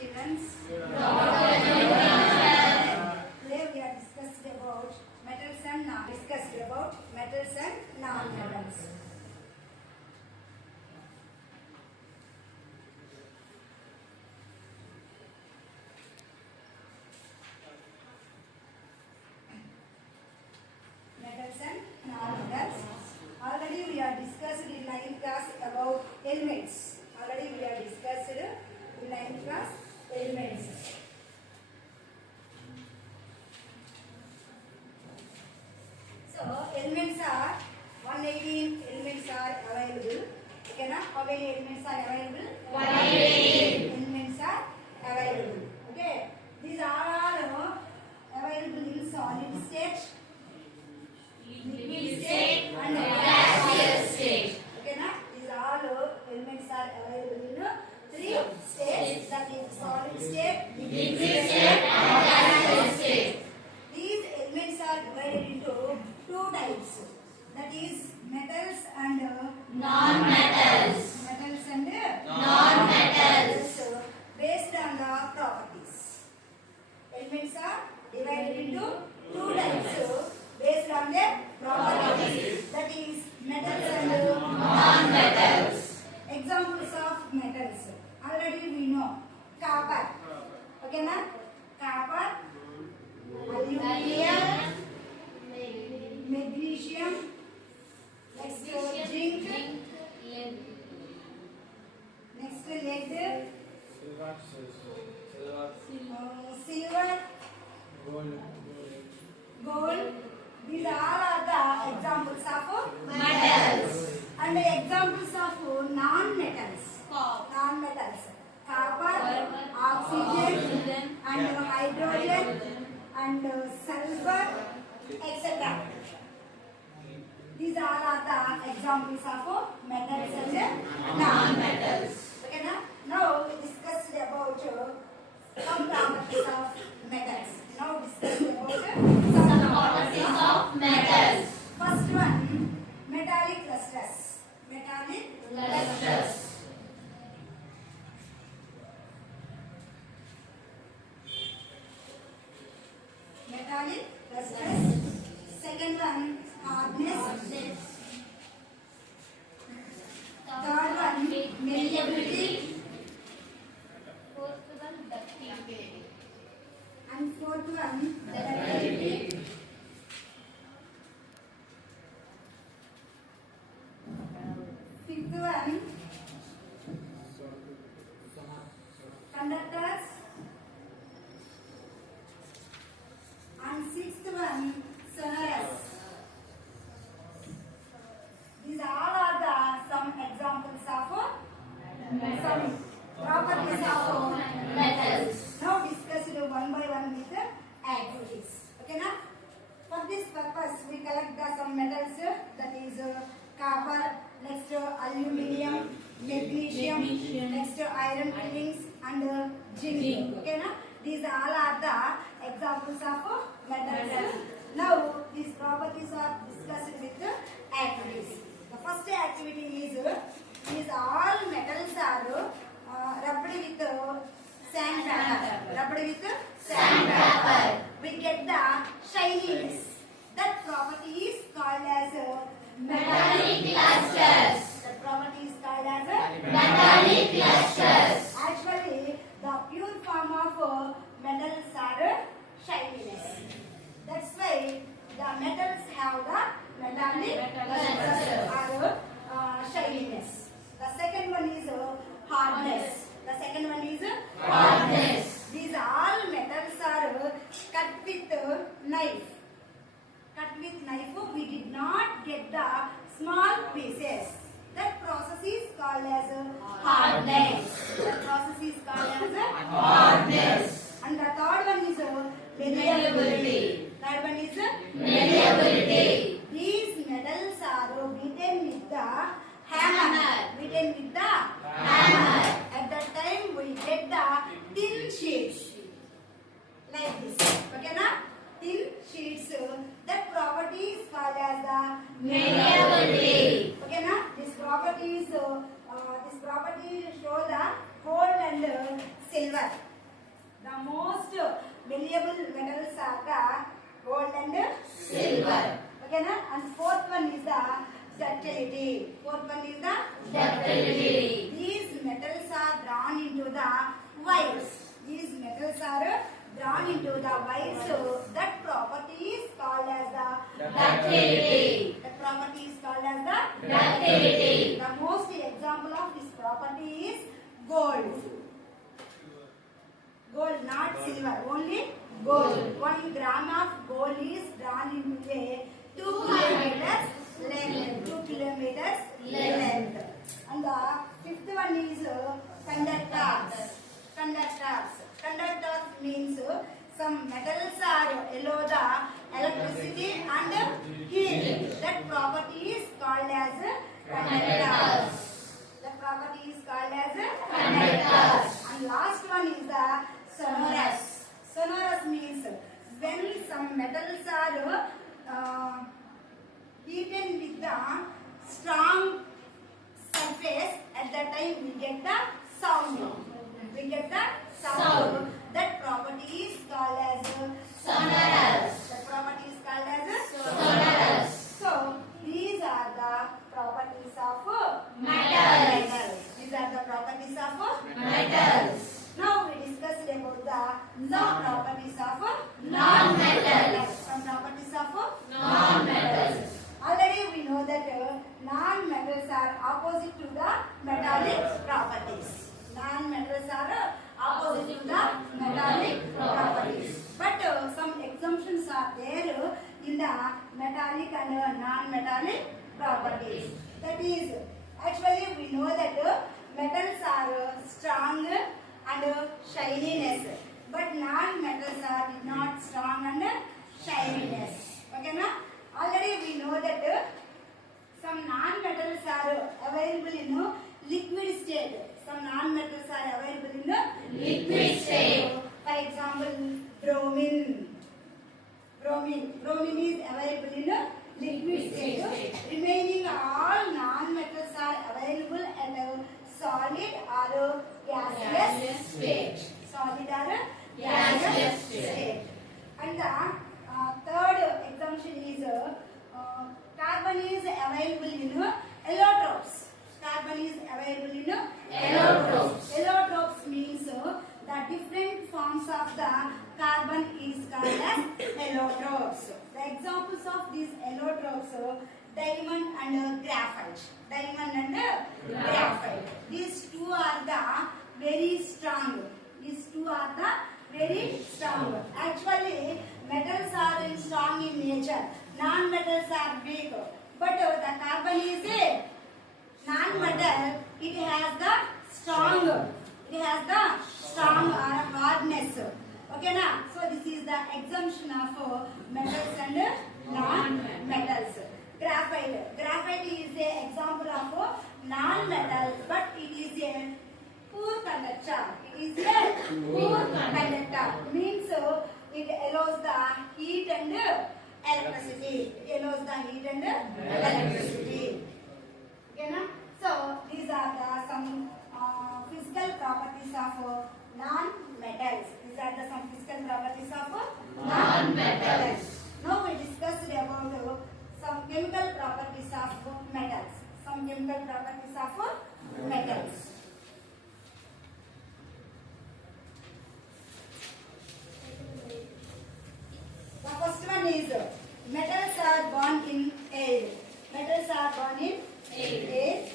children. Today we are discussed about metals and non-metals. Metals and non-metals. Already we are discussed in 9th class about elements. So elements are 118 elements are available. Okay, na? How many elements are available? 118 elements are available. Okay, these are all available in solid state, liquid state, and gaseous state. Okay, na? These all elements are available in three states, that is solid state, liquid state, and gaseous state. These elements are divided into two types, that is metals and non-metals. Metals and Non-metals. Based on the properties. Elements are divided into two types based on their properties, that is metals and Non-metals. Examples of metals. Already we know copper. Okay, na? Copper, aluminum, magnesium, next zinc, next lead, silver, gold. These all are the examples of Metals. and the examples of non-metals. Non-metals. Copper, oxygen, and hydrogen, and sulfur, etc. These all are the examples of metals and non-metals. Okay, now we discussed about some properties of metals. Now discuss about Some properties of metals. First one, metallic lustrous. Lustrous. Metallic lustrous. Second one, hardness. Third one, malleability. And fourth one, ductility. Fifth one, conductors. And sixth one, sonorous. These all are the some examples of some properties of Metals. Now discuss it one by one with the activities. Okay, na? For this purpose, we collect the some metals, that is copper, next aluminium, magnesium, next iron filings, and zinc. Okay, na? These all are the examples of metals. Now these properties are discussed with the activities. The first activity is all metals are rubbed with sandpaper. We get the shininess. That property is called as Metallic clusters. That property is called as Metallic clusters. Actually, the pure form of metals are shininess. That's why the metals have the metallic clusters or shininess. The second one is hardness. Hardness. These all metals are cut with knife. We did not get the small pieces. That process is called as hardness. And the third one is Malleability. malleability. These metals are beaten with the hammer. At that time we get the thin sheets like this. Okay, na? Thin sheets. That property is called as the Malleability. Okay, na? This property show the cold and silver. The most malleable metals are the gold and silver. Okay, na? And fourth one is the ductility. Fourth one is the Ductility. These metals are drawn into the wires. These metals are drawn into the wires. So that property is called as the Ductility. That property is called as the Ductility. The most example of this property is gold. Gold, not silver, only gold. 1 gram of gold is drawn into a 2 kilometers length. 2 kilometers length. And the fifth one is conductors. Conductors. Conductors means some metals are allow the electricity and heat. That property is called as conductors. The property is called as Conductors. And last one is the sonorous. Sonorous means when some metals are heated with the strong surface, at that time we get the sound. We get the sound. That property is called as Sonorous. That property is called as Sonorous. So these are the properties of Metals. These are the properties of Metals. Now we discussed about the properties of Non-metals. Some properties of Non-metals. Already we know that non-metals are opposite to the metallic properties. Non-metals are opposite to the metallic properties. But some exemptions are there in the metallic and non-metallic properties. That is, actually we know that metals are strong and shininess, but non-metals are not strong and shininess. Okay, na? Already we know that some non-metals are available in liquid state. Some non-metals are available in Liquid state. For example, bromine. Bromine is available in liquid state. Remaining all non-metals are available at a solid or gaseous state. Solid or gaseous state. And the third exemption is carbon is available in allotropes. Carbon is available in Allotropes. Allotropes means the different forms of the carbon is called as allotropes. The examples of these allotropes diamond and graphite. Diamond and graphite. These two are the very strong. These two are the very strong. Actually, metals are strong in nature. Non-metals are weak. But the carbon is a non-metal. It has the strong. It has the strong hardness. Okay, na? So this is the exemption of metals and non-metals. Graphite. Graphite is an example of non-metal, but it is a poor conductor. It is a poor conductor. Means it allows the heat and electricity. It allows the heat and electricity. Okay, na? So these are the some physical properties of non-metals. These are the some physical properties of Non-metals. Now we discussed about some chemical properties of metals. Some chemical properties of metals. The first one is metals are born in air. Metals are born in air.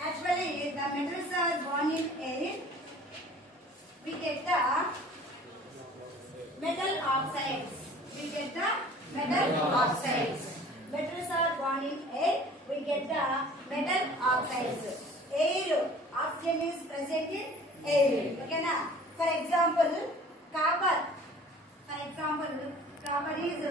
Actually, the metals are born in air. We get the metal oxides. We get the metal oxides. Metals are born in air. We get the metal oxides. Air. Oxygen is present in air. Okay, na? For example, copper. For example, copper is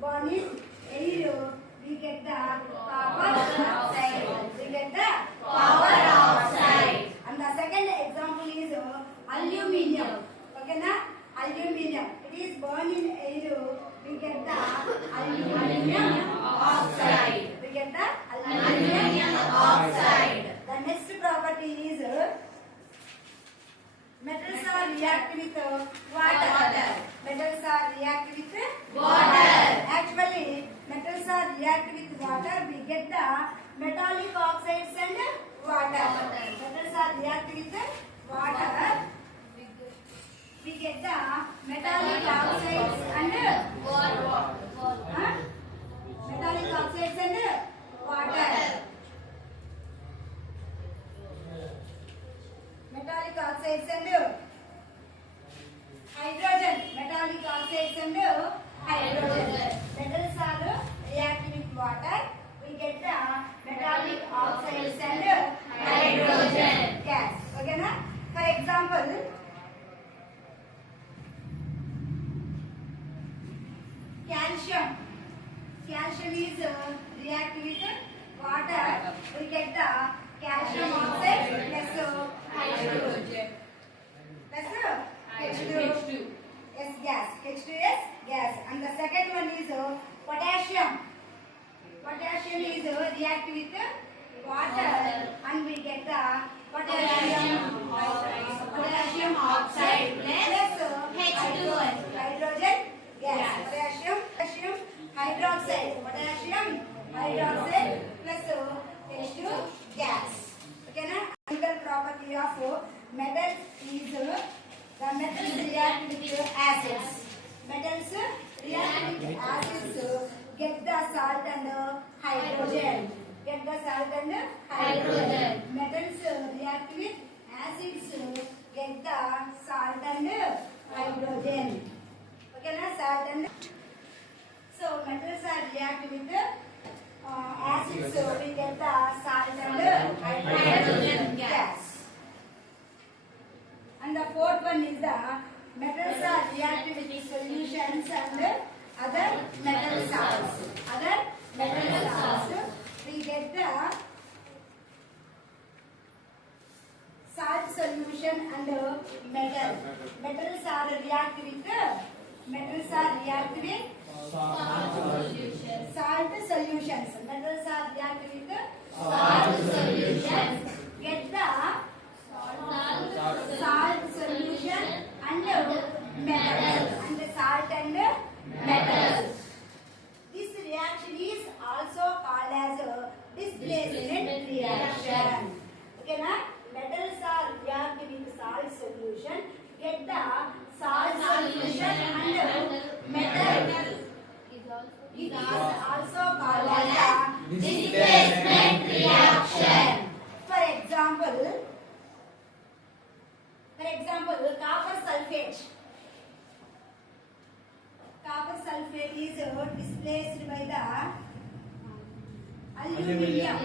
born in air. We get the copper oxide. We get the Power oxide. And the second example is aluminium. Okay, na? Aluminium. It is born in air. We get the aluminium Oxide. We get the react with water. Metals are react with Water. Actually, metals are react with water. We get the metallic oxides and water. Metals are react with water. We get the metallic oxides and metallic oxides and water. Metallic oxides and hydrogen. Metallic oxides and hydrogen. Metals are react with water. We get the metallic oxides and Hydrogen. gas. Okay, na? For example, calcium. Calcium is react with water. We get the calcium oxide plus Hydrogen. plus H2. Yes, gas. H2 is gas. And the second one is potassium. Potassium is react with water and we get the potassium oxide plus hydrogen gas. Potassium hydroxide. Potassium hydroxide plus H2 gas. Okay, na? Chemical property of metals is the metals react with acids. Metals react with acids. Get the salt and hydrogen. Get the salt and hydrogen. Metals react with acids. Get the salt and hydrogen. Okay, na? Salt and so metals are react with acids. So we get the salt and hydrogen gas. And the fourth one is the metals are react with solutions and other metal salts. Other metal salts. We get the salt solution and metal. Metals are react with salt solutions. Metals are react with Salt solutions. get the salt solution and metal. And the salt and Metals. this reaction is also called as a displacement reaction. Okay, na? Metals are react with salt solution. Get the salt solution and metal. It is also called as a Displacement reaction. For example, copper sulfate. Copper sulfate is displaced by the aluminum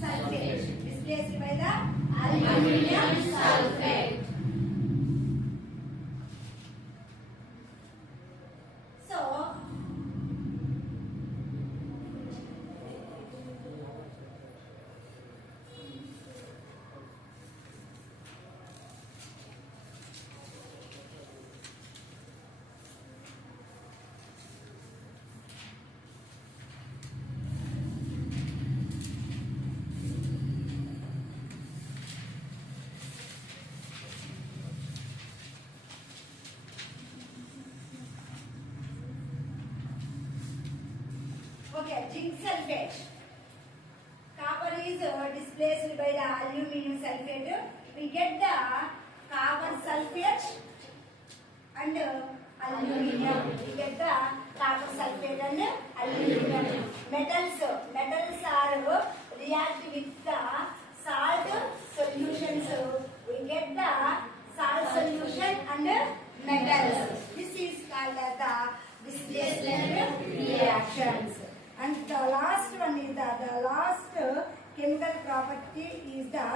sulfate. Displaced by the aluminum sulfate. So, okay, zinc sulfate. Copper is displaced by the aluminum sulfate. We get the copper sulfate and aluminum. We get the copper sulfate and aluminum. Metals are react with the salt solutions. We get the salt solution and metals. This is called as the displacement reactions. And the last one is the last chemical property is the